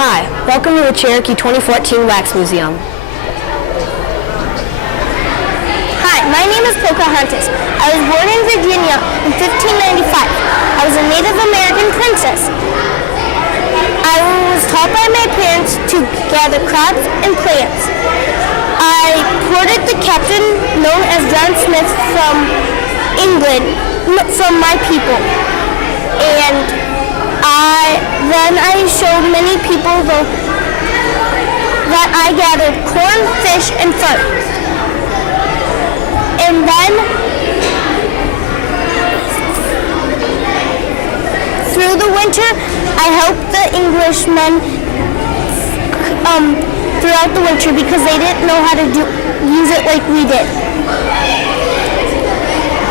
Hi, welcome to the Cherokee 2014 Wax Museum. Hi, my name is Pocahontas. I was born in Virginia in 1595. I was a Native American princess. I was taught by my parents to gather crops and plants. I courted the captain known as John Smith from England, from my people. And then I showed many people that I gathered corn, fish, and fur. And then, through the winter, I helped the Englishmen throughout the winter because they didn't know how to use it like we did.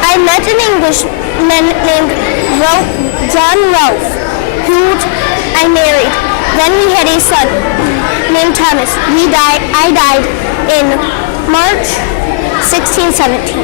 I met an Englishman named John Ralph, who I married. Then we had a son named Thomas. I died in March 1617.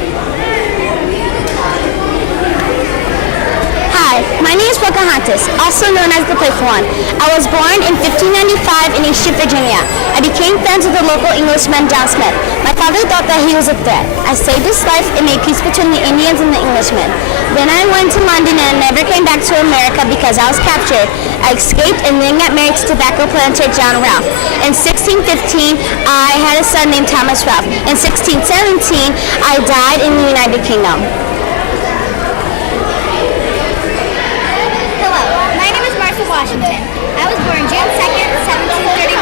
Hi, my name is Pocahontas, also known as the Playful One. I was born in 1595 in East Virginia. I became friends with the local Englishman John Smith. My father thought that he was a threat. I saved his life and made peace between the Indians and the Englishmen. Then I went to London and never came back to America because I was captured. I escaped and then got married to tobacco planter John Ralph. In 1615, I had a son named Thomas Ralph. In 1617, I died in the United Kingdom. Washington. I was born June 2nd, 1731.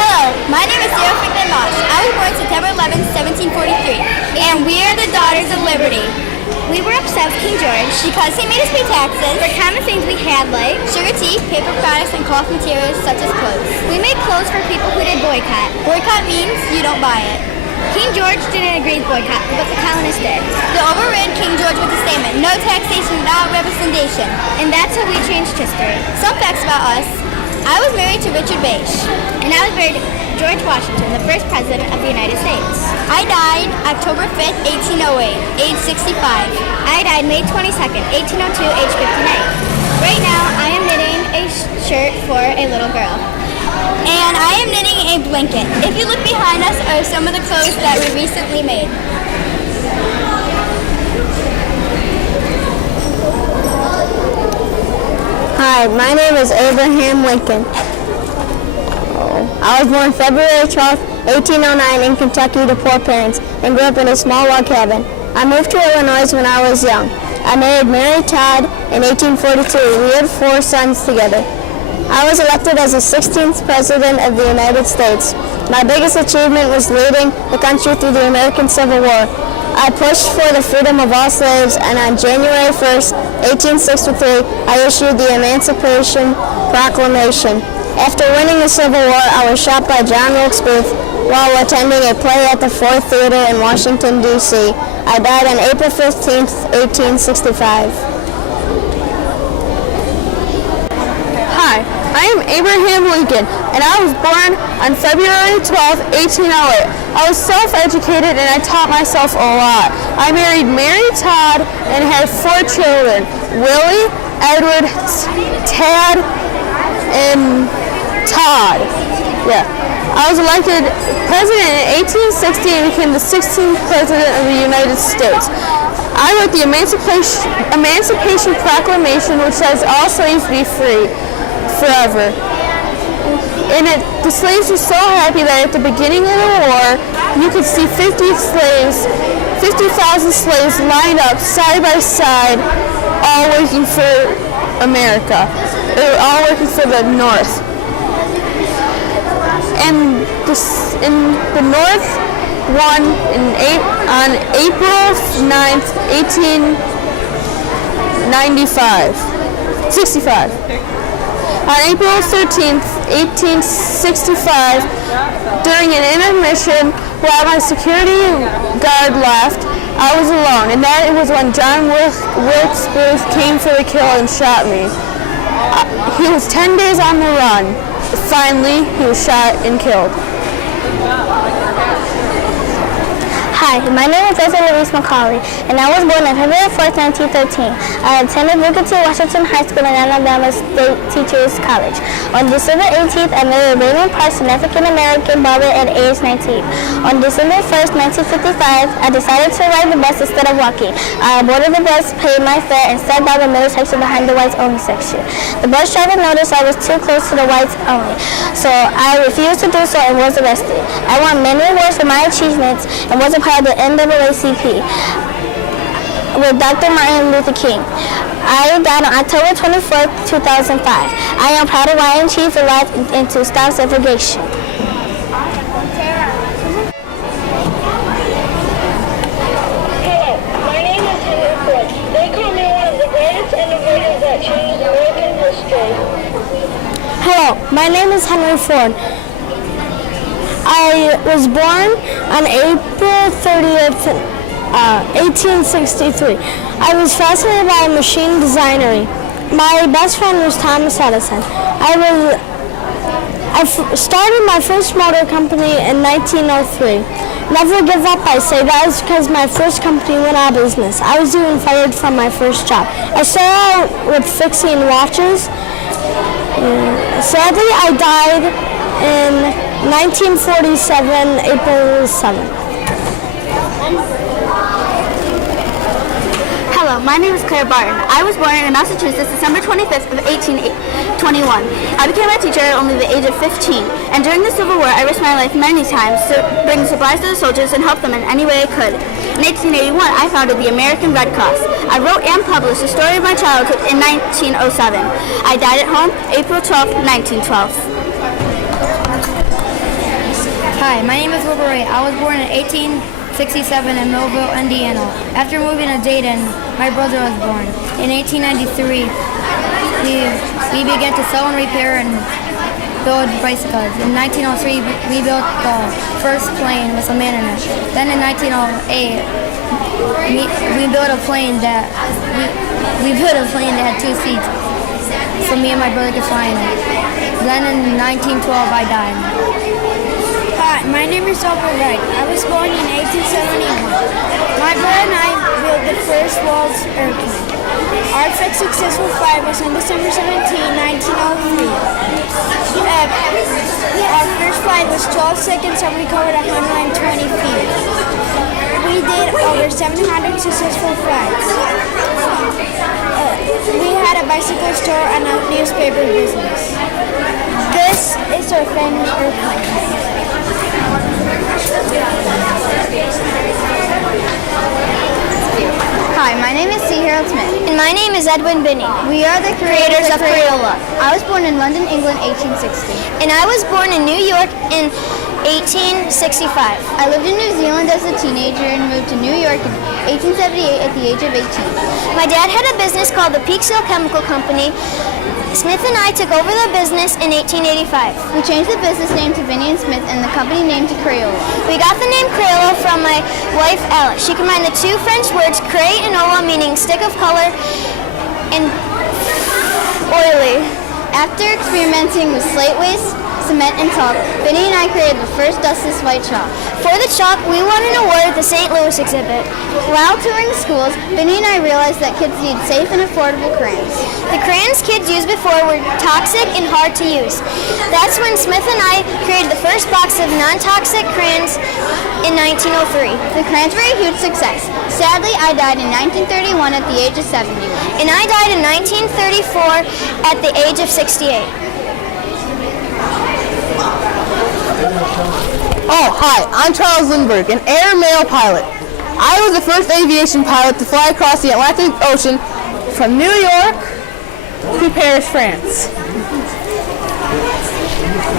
Hello, my name is Sarah Franklin Moss. I was born September 11th, 1743. And we are the Daughters of Liberty. We were upset with King George because he made us pay taxes for common things we had like sugar, tea, paper products, and cloth materials such as clothes. We made clothes for people who did boycott. Boycott means you don't buy it. King George didn't agree with boycott, but the colonists did. They overrid King George with a statement, no taxation without representation. And that's how we changed history. Some facts about us. I was married to Richard Bache. And I was married to George Washington, the first president of the United States. I died October 5th, 1808, age 65. I died May 22nd, 1802, age 59. Right now, I am knitting a shirt for a little girl. And I am knitting a blanket. If you look behind us are some of the clothes that we recently made. Hi, my name is Abraham Lincoln. I was born February 12, 1809 in Kentucky to poor parents and grew up in a small log cabin. I moved to Illinois when I was young. I married Mary Todd in 1842. We had 4 sons together. I was elected as the 16th President of the United States. My biggest achievement was leading the country through the American Civil War. I pushed for the freedom of all slaves, and on January 1st, 1863, I issued the Emancipation Proclamation. After winning the Civil War, I was shot by John Wilkes Booth while attending a play at the Ford Theater in Washington, D.C. I died on April 15th, 1865. Hi, I am Abraham Lincoln, and I was born on February 12, 1808. I was self-educated and I taught myself a lot. I married Mary Todd and had 4 children, Willie, Edward, Tad, and Todd. Yeah. I was elected president in 1860 and became the 16th president of the United States. I wrote the Emancipation Proclamation, which says all slaves be free forever. And the slaves were so happy that at the beginning of the war, you could see 50,000 slaves lined up side by side, all working for America. They were all working for the North. And in the North won on April 9th, 65. On April 13th, 1865, during an intermission, while my security guard left, I was alone, and that was when John Wilkes Booth came for the kill and shot me. He was 10 days on the run. Finally, he was shot and killed. Hi, my name is Louise McCauley, and I was born on February 4th, 1913. I attended Booker T. Washington High School in Alabama State Teachers College. On December 18th, I married Raymond Parks, an African-American barber at age 19. On December 1st, 1955, I decided to ride the bus instead of walking. I boarded the bus, paid my fare, and sat down in the middle section behind the whites only section. The bus driver noticed I was too close to the whites only, so I refused to do so and was arrested. I won many awards for my achievements and was a part of the NAACP with Dr. Martin Luther King. I died on October 24th, 2005. I am proud of why I achieved a life into stop segregation. Hello, my name is Henry Ford. They call me one of the greatest innovators that changed American history. Hello, my name is Henry Ford. I was born on April 30th, 1863. I was fascinated by machine designery. My best friend was Thomas Edison. I started my first motor company in 1903. Never give up, I say. That is because my first company went out of business. I was even fired from my first job. I started out with fixing watches. Sadly, I died in 1947, April 7th. Hello, my name is Claire Barton. I was born in Massachusetts, December 25th of 1821. I became a teacher at only the age of 15, and during the Civil War, I risked my life many times to bring supplies to the soldiers and help them in any way I could. In 1881, I founded the American Red Cross. I wrote and published the story of my childhood in 1907. I died at home, April 12th, 1912. Hi, my name is Wilbur Ray. I was born in 1867 in Millville, Indiana. After moving to Dayton, my brother was born. In 1893, we began to sell and repair and build bicycles. In 1903, we built the first plane with a man in it. Then in 1908, we built a plane that had 2 seats, so me and my brother could fly in it. Then in 1912, I died. Hi, my name is Albert Wright. I was born in 1871. My brother and I built the first Waltz airplane. Our first successful flight was on December 17, 1903. Our first flight was 12 seconds and we covered 120 feet. We did over 700 successful flights. We had a bicycle store and a newspaper business. This is our famous airplane. Hi, my name is C. Harold Smith. And my name is Edwin Binney. We are the creators of Crayola. I was born in London, England, 1860. And I was born in New York in 1865. I lived in New Zealand as a teenager and moved to New York in 1878 at the age of 18. My dad had a business called the Peekskill Chemical Company. Smith and I took over the business in 1885. We changed the business name to Binney & Smith and the company name to Crayola. We got the name Crayola from my wife Alice. She combined the 2 French words cray and ola, meaning stick of color, and oily. After experimenting with slate waste, cement, and chalk, Binney and I created the first dustless white chalk. For the chalk, we won an award at the St. Louis exhibit. While touring schools, Binney and I realized that kids need safe and affordable crayons. The crayons kids used before were toxic and hard to use. That's when Smith and I created the first box of non-toxic crayons in 1903. The crayons were a huge success. Sadly, I died in 1931 at the age of 71. And I died in 1934 at the age of 68. Oh, hi, I'm Charles Lindbergh, an air mail pilot. I was the first aviation pilot to fly across the Atlantic Ocean from New York to Paris, France.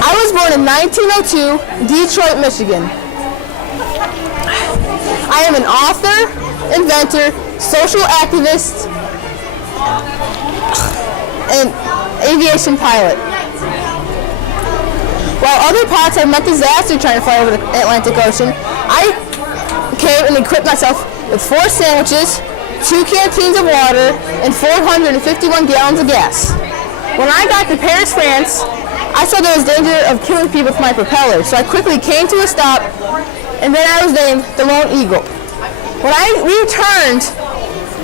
I was born in 1902, Detroit, Michigan. I am an author, inventor, social activist, and aviation pilot. While other pilots have met disaster trying to fly over the Atlantic Ocean, I came and equipped myself with 4 sandwiches, 2 canteens of water, and 451 gallons of gas. When I got to Paris, France, I saw there was danger of killing people with my propeller, so I quickly came to a stop and then I was named the Lone Eagle. When I returned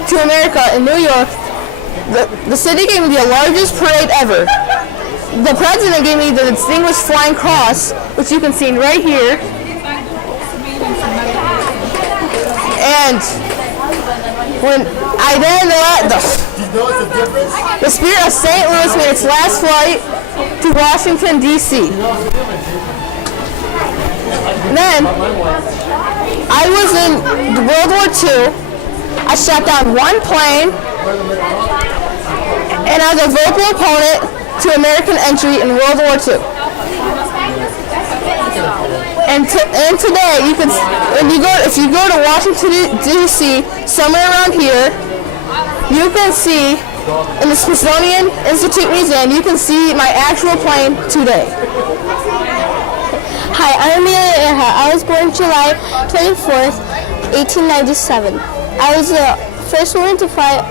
to America in New York, the city gave me the largest parade ever. The president gave me the Distinguished Flying Cross, which you can see right here. And when I then the Spirit of St. Louis made its last flight to Washington, D.C. Then I was in World War II. I shot down one plane, and I was a vocal opponent to American entry in World War II. And today, if you go to Washington, D.C., somewhere around here, you can see in the Smithsonian Institute Museum, you can see my actual plane today. Hi, I'm Amelia Earhart. I was born July 24th, 1897. I was the first woman to fly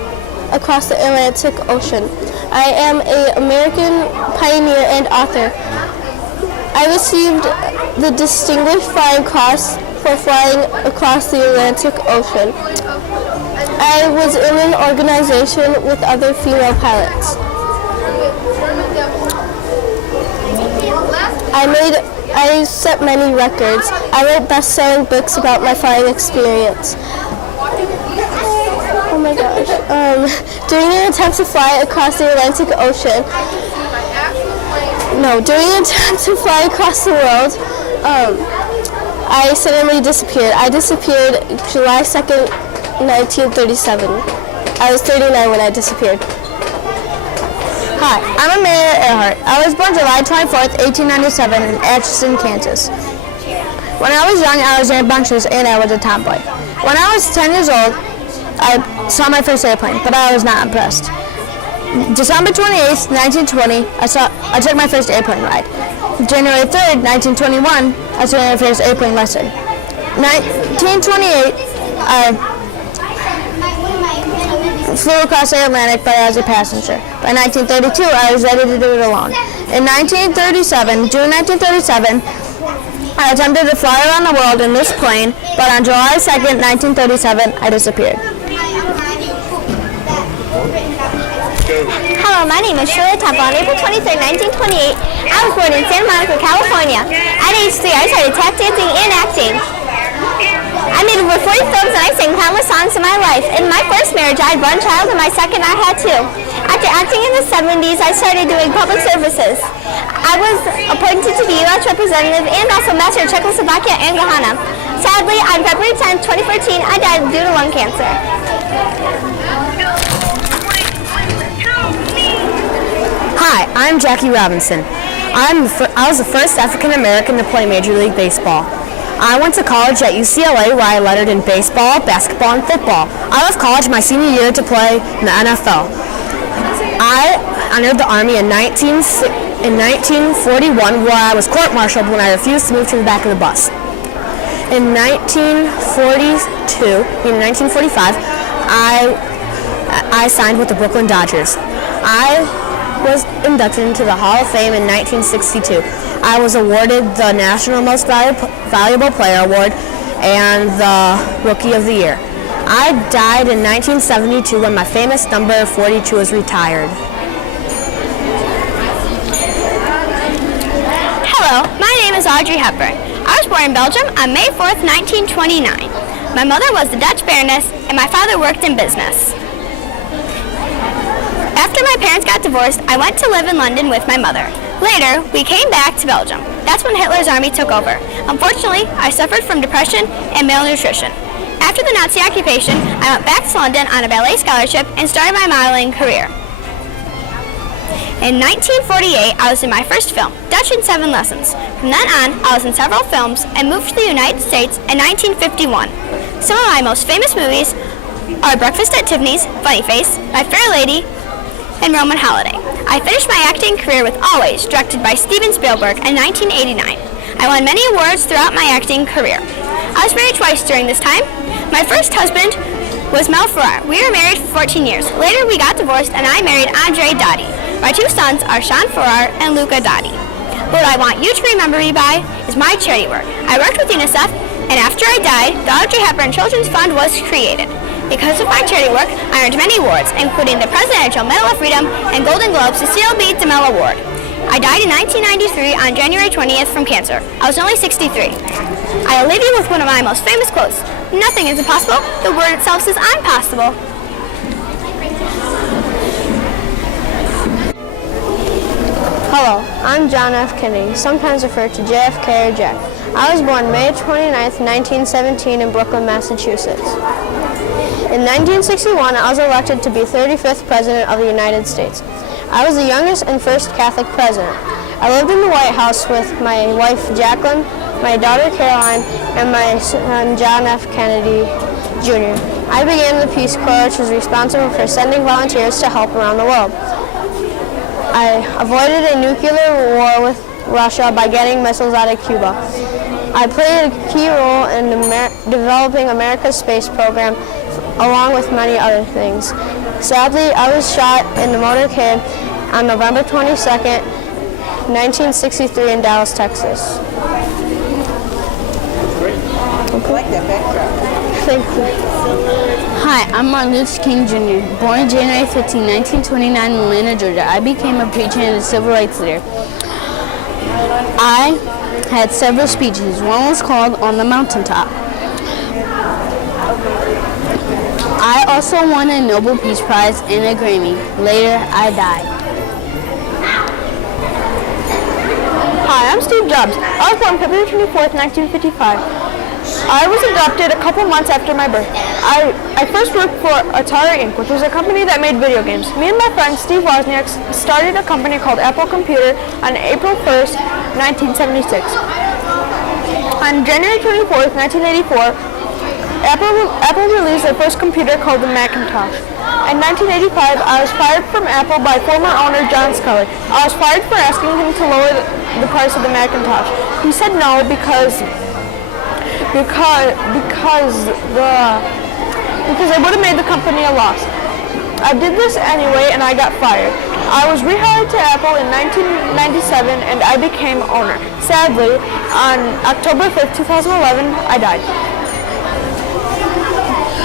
across the Atlantic Ocean. I am an American pioneer and author. I received the Distinguished Flying Cross for flying across the Atlantic Ocean. I was in an organization with other female pilots. I set many records. I wrote best-selling books about my flying experience. Oh my gosh. During an attempt to fly across the Atlantic Ocean, during an attempt to fly across the world, I suddenly disappeared. I disappeared July 2nd, 1937. I was 39 when I disappeared. Hi, I'm Amelia Earhart. I was born July 24th, 1897 in Atchison, Kansas. When I was young, I was rambunctious and I was a tomboy. When I was 10 years old, I saw my first airplane, but I was not impressed. December 28th, 1920, I took my first airplane ride. January 3rd, 1921, I took my first airplane lesson. 1928, I flew across the Atlantic, but as a passenger. By 1932, I was ready to do it alone. In June 1937, I attempted to fly around the world in this plane, but on July 2nd, 1937, I disappeared. Hello, my name is Shirley Temple. On April 23, 1928, I was born in Santa Monica, California. At age 3, I started tap dancing and acting. I made over 40 films and I sang countless songs in my life. In my first marriage, I had one child, and my second, I had two. After acting in the 70s, I started doing public services. I was appointed to be U.S. representative and also master of Czechoslovakia and Ghana. Sadly, on February 10, 2014, I died due to lung cancer. Hi, I'm Jackie Robinson. I was the first African American to play Major League Baseball. I went to college at UCLA where I lettered in baseball, basketball, and football. I left college my senior year to play in the NFL. I entered the Army in 1941 where I was court-martialed when I refused to move to the back of the bus. In 1945, I signed with the Brooklyn Dodgers. I was inducted into the Hall of Fame in 1962. I was awarded the National Most Valuable Player Award and the Rookie of the Year. I died in 1972 when my famous number 42 was retired. Hello, my name is Audrey Hepburn. I was born in Belgium on May 4th, 1929. My mother was the Dutch Baroness and my father worked in business. After my parents got divorced, I went to live in London with my mother. Later, we came back to Belgium. That's when Hitler's army took over. Unfortunately, I suffered from depression and malnutrition. After the Nazi occupation, I went back to London on a ballet scholarship and started my modeling career. In 1948, I was in my first film, Dutch in 7 Lessons. From then on, I was in several films and moved to the United States in 1951. Some of my most famous movies are Breakfast at Tiffany's, Funny Face, My Fair Lady, and Roman Holiday. I finished my acting career with Always, directed by Steven Spielberg in 1989. I won many awards throughout my acting career. I was married twice during this time. My first husband was Mel Ferrar. We were married for 14 years. Later, we got divorced and I married Andre Dottie. My 2 sons are Sean Ferrar and Luca Dottie. What I want you to remember me by is my charity work. I worked with UNICEF, And after I died, the Audrey Hepburn Children's Fund was created. Because of my charity work, I earned many awards, including the Presidential Medal of Freedom and Golden Globe Cecile B. DeMille Award. I died in 1993 on January 20th from cancer. I was only 63. I'll leave you with one of my most famous quotes. Nothing is impossible. The word itself says I'm possible. Hello, I'm John F. Kennedy, sometimes referred to JFK or Jack. I was born May 29th, 1917 in Brooklyn, Massachusetts. In 1961, I was elected to be 35th President of the United States. I was the youngest and first Catholic president. I lived in the White House with my wife Jacqueline, my daughter Caroline, and my son John F. Kennedy Jr. I began the Peace Corps, which was responsible for sending volunteers to help around the world. I avoided a nuclear war with Russia by getting missiles out of Cuba. I played a key role in developing America's space program, along with many other things. Sadly, I was shot in the motorcade on November 22nd, 1963 in Dallas, Texas. I like that backdrop. Thank you. Hi, I'm Martin Luther King Jr. Born January 15, 1929 in Atlanta, Georgia, I became a preacher and a civil rights leader. I had several speeches. One was called On the Mountaintop. I also won a Nobel Peace Prize and a Grammy. Later, I died. Hi, I'm Steve Jobs. I was born February 24th, 1955. I was adopted a couple months after my birth. I first worked for Atari Inc., which was a company that made video games. Me and my friend Steve Wozniak started a company called Apple Computer on April 1st, 1976. On January 24th, 1984, Apple released their first computer called the Macintosh. In 1985, I was fired from Apple by former owner John Scully. I was fired for asking him to lower the price of the Macintosh. He said no because it would have made the company a loss. I did this anyway and I got fired. I was rehired to Apple in 1997 and I became owner. Sadly, on October 5th, 2011, I died.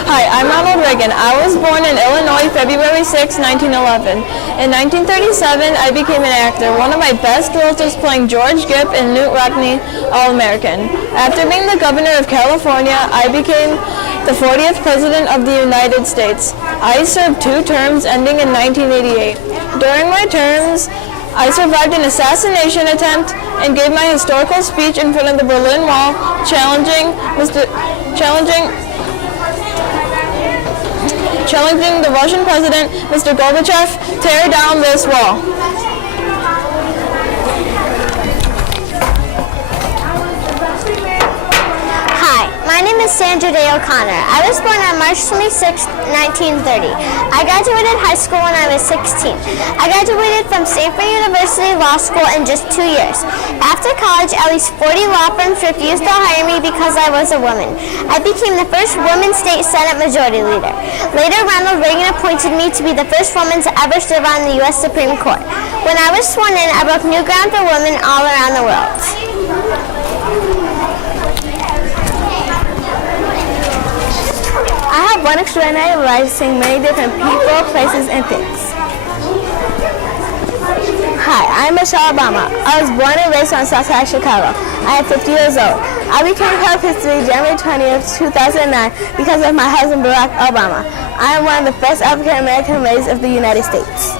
Hi, I'm Ronald Reagan. I was born in Illinois, February 6, 1911. In 1937, I became an actor. One of my best roles was playing George Gipp in Newt Rockne All-American. After being the governor of California, I became the 40th President of the United States. I served 2 terms ending in 1988. During my terms, I survived an assassination attempt and gave my historical speech in front of the Berlin Wall, challenging the Russian President, Mr. Gorbachev, tear down this wall. Hi, my name is Sandra Day OConnor. I was born on March 26, 1930. I graduated high school when I was 16. I graduated from Stanford University Law School in just 2 years. After college, at least 40 law firms refused to hire me because I was a woman. I became the first woman state Senate Majority Leader. Later, Ronald Reagan appointed me to be the first woman to ever serve on the U.S. Supreme Court. When I was sworn in, I broke new ground for women all around the world. I have one extraordinary life seeing many different people, places, and things. Hi, I'm Michelle Obama. I was born and raised on South Side, Chicago. I am 50 years old. I became part of history January 20th, 2009 because of my husband Barack Obama. I am one of the first African American ladies of the United States.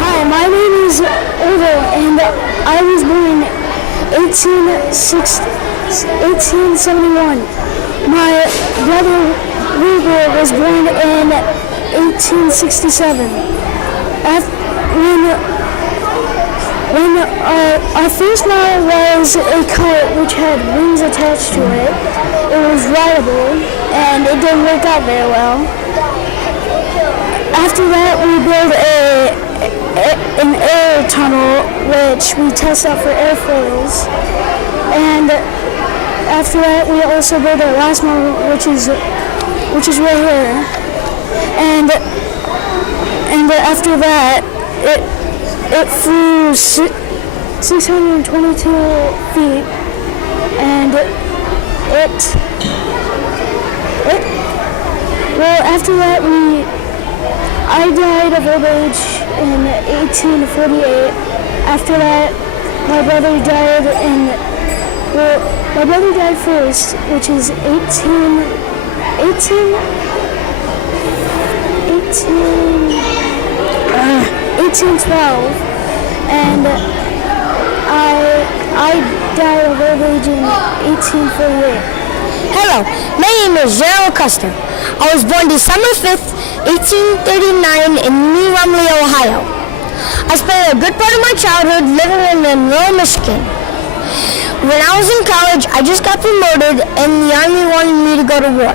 Hi, my name is Odo, and I was born in 1871. My brother Lindbergh was born in 1867. When our first model was a kite which had wings attached to it. It was rideable, and it didn't work out very well. After that, we built an air tunnel, which we test out for airfoils. And after that, we also built our last model, which is right here. And after that, it flew 622 feet, and after that I died of old age in 1848. After that, my brother died my brother died first, which is 1812, and I died of old age in 1848. Hello, my name is Gerald Custer. I was born December 5th, 1839 in New Rumley, Ohio. I spent a good part of my childhood living in Monroe, Michigan. When I was in college, I just got promoted and the Army wanted me to go to war.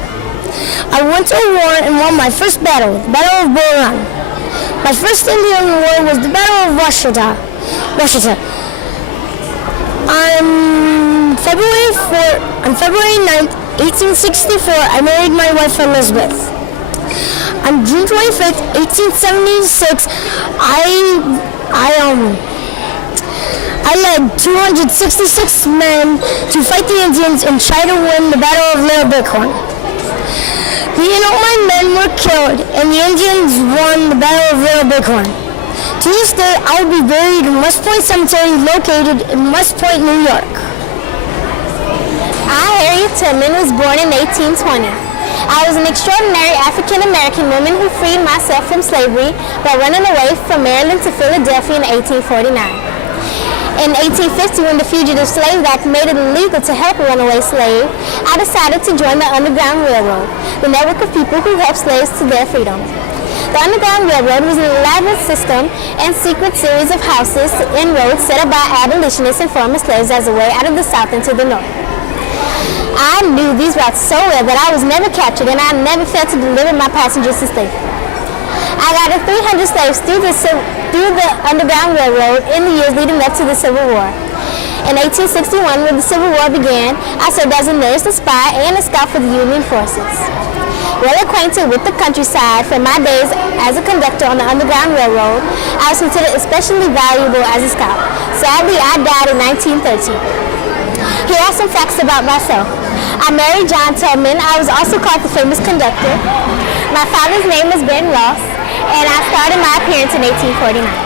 I went to war and won my first battle, the Battle of Bull Run. My first Indian war was the Battle of Washita. On February 9th, 1864, I married my wife Elizabeth. On June 25th, 1876, I led 266 men to fight the Indians and try to win the Battle of Little Bighorn. Me and all my men were killed, and the Indians won the Battle of Little Bighorn. To this day, I will be buried in West Point Cemetery, located in West Point, New York. Harriet Tubman was born in 1820. I was an extraordinary African-American woman who freed myself from slavery by running away from Maryland to Philadelphia in 1849. In 1850, when the Fugitive Slave Act made it illegal to help a runaway slave, I decided to join the Underground Railroad, the network of people who helped slaves to their freedom. The Underground Railroad was an elaborate system and secret series of houses and roads set up by abolitionists and former slaves as a way out of the South into the North. I knew these routes so well that I was never captured, and I never failed to deliver my passengers to safety. I guided 300 slaves through the Underground Railroad in the years leading up to the Civil War. In 1861, when the Civil War began, I served as a nurse, a spy, and a scout for the Union forces. Well acquainted with the countryside from my days as a conductor on the Underground Railroad, I was considered especially valuable as a scout. Sadly, I died in 1913. Here are some facts about myself. I married John Tubman. I was also called the famous conductor. My father's name was Ben Ross, and I started my appearance in 1849.